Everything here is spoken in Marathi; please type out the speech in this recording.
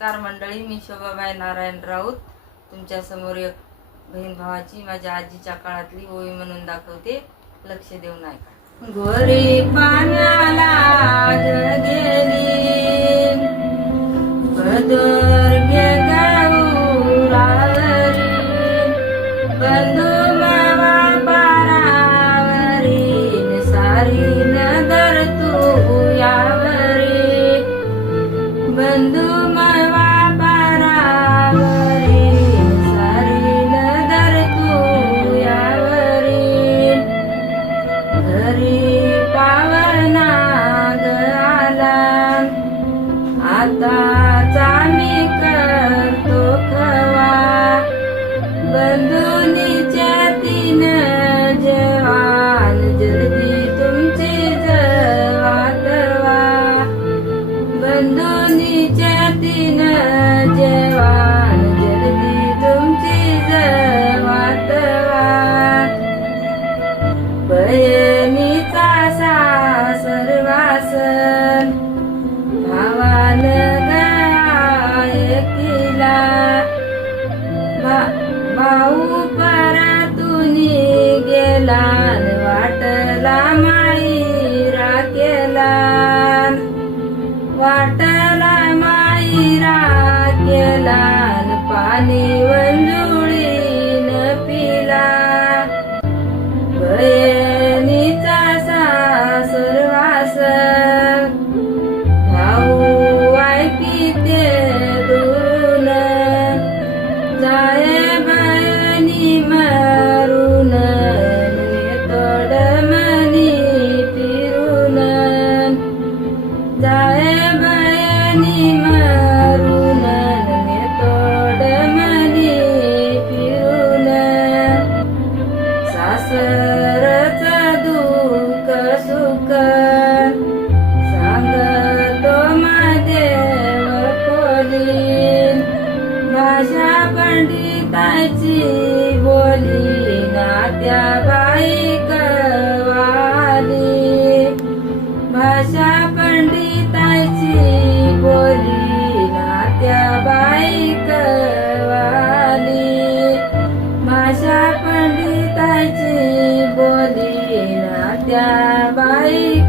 नमस्कार मंडळी मी शोभाबाई नारायण राऊत. तुमच्यासमोर एक बहीण भावाची माझ्या आजीच्या काळातली ओवी म्हणून दाखवते. लक्ष देऊन ऐका. गोरी पाण्याला गेली. बंधू मावा पारावरी सारी भाऊ परतुनी गेला न वाटला माईरा केला वाटला माईरा केला न पाणी वंजुळीन पिला. जाय बहिणी मारून तोड मनी फिरून सासरच दुःख सुख सांगतो देव खोली भाषा पंडिताची बोली ना त्या नात्या baik.